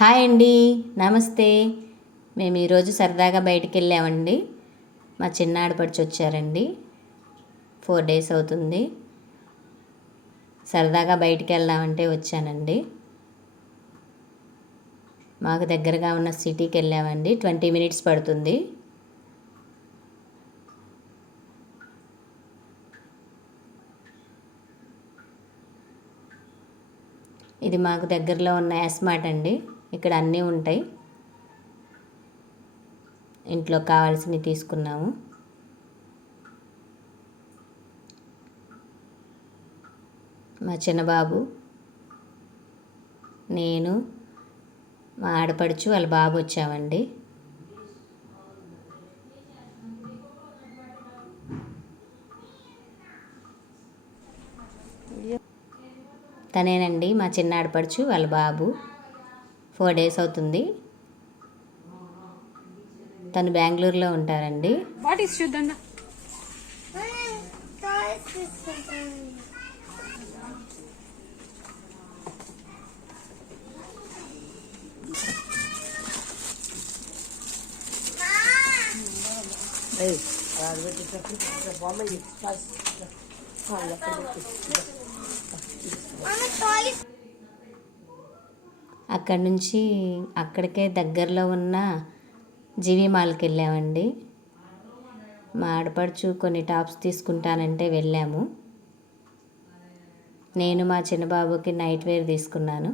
Hi అండి, నమస్తే. మేము ఈరోజు సరదాగా బయటికి వెళ్ళామండి. మా చిన్న ఆడపడుచు వచ్చారండి. 4 days అవుతుంది. సరదాగా బయటికి వెళ్దామంటే వచ్చానండి. మాకు దగ్గరగా ఉన్న సిటీకి వెళ్ళామండి. 20 minutes పడుతుంది. ఇది మాకు దగ్గరలో ఉన్న ఎస్మార్ట్ అండి. ఇక్కడ అన్నీ ఉంటాయి. ఇంట్లో కావాల్సినవి తీసుకున్నాము. మా చిన్నబాబు, నేను, మా ఆడపడుచు వాళ్ళ బాబు వచ్చామండి. తనేనండి మా చిన్న ఆడపడుచు వాళ్ళ బాబు. 4 days అవుతుంది. తను బెంగళూరులో ఉంటారండి. వాట్ ఈస్ చూద్దాం. అక్కడి నుంచి అక్కడికే దగ్గరలో ఉన్న జీవి మాల్కి వెళ్ళామండి. మా ఆడపడుచు కొన్ని టాప్స్ తీసుకుంటానంటే వెళ్ళాము. నేను మా చిన్నబాబుకి నైట్ వేర్ తీసుకున్నాను.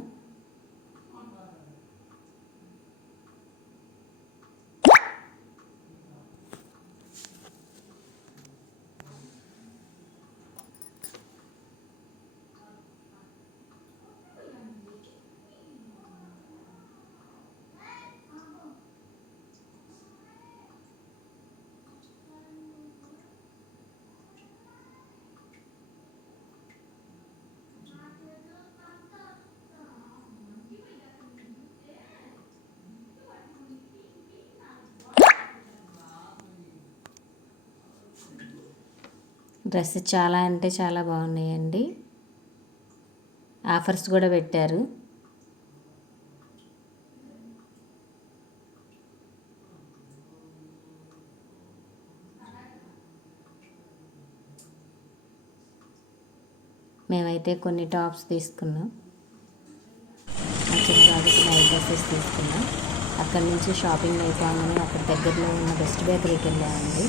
డ్రెస్ చాలా అంటే చాలా బాగున్నాయండి. ఆఫర్స్ కూడా పెట్టారు. మేమైతే కొన్ని టాప్స్ తీసుకున్నాం. మా చిన్నబాబుకి నైట్ డ్రెస్సెస్ తీసుకున్నాం. అక్కడి నుంచి షాపింగ్ అయిపోగానే అక్కడ దగ్గరలో ఉన్న బెస్ట్ బేకరీకి వెళ్ళామండి.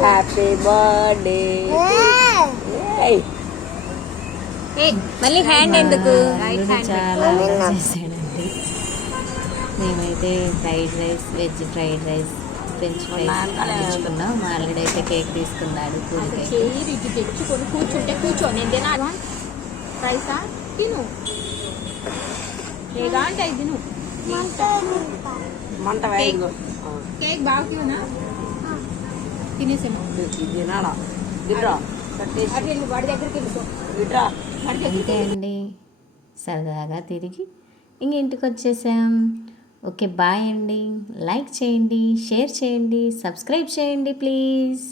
Happy birthday. మళ్ళీ హ్యాండ్ ఎందుకు? చాలా చేశాడండి. మేమైతే fried rice, veg fried rice, French fries తెచ్చుకున్నాం. మా ఆల్రెడీ అయితే కేక్ తీసుకున్నాడు. తెచ్చుకొని కూర్చుంటే కూర్చో, నేను తినాలి. రైసా తిను, ఏగా అంటే అది తిను. కేక్ బాగా తినా తినేసాను. వాడి దగ్గరికి వెళ్ళిపో. అంతే అండి, సరదాగా తిరిగి ఇంక ఇంటికి వచ్చేసాం. ఓకే, బాయ్ అండి. లైక్ చేయండి, షేర్ చేయండి, సబ్స్క్రైబ్ చేయండి ప్లీజ్.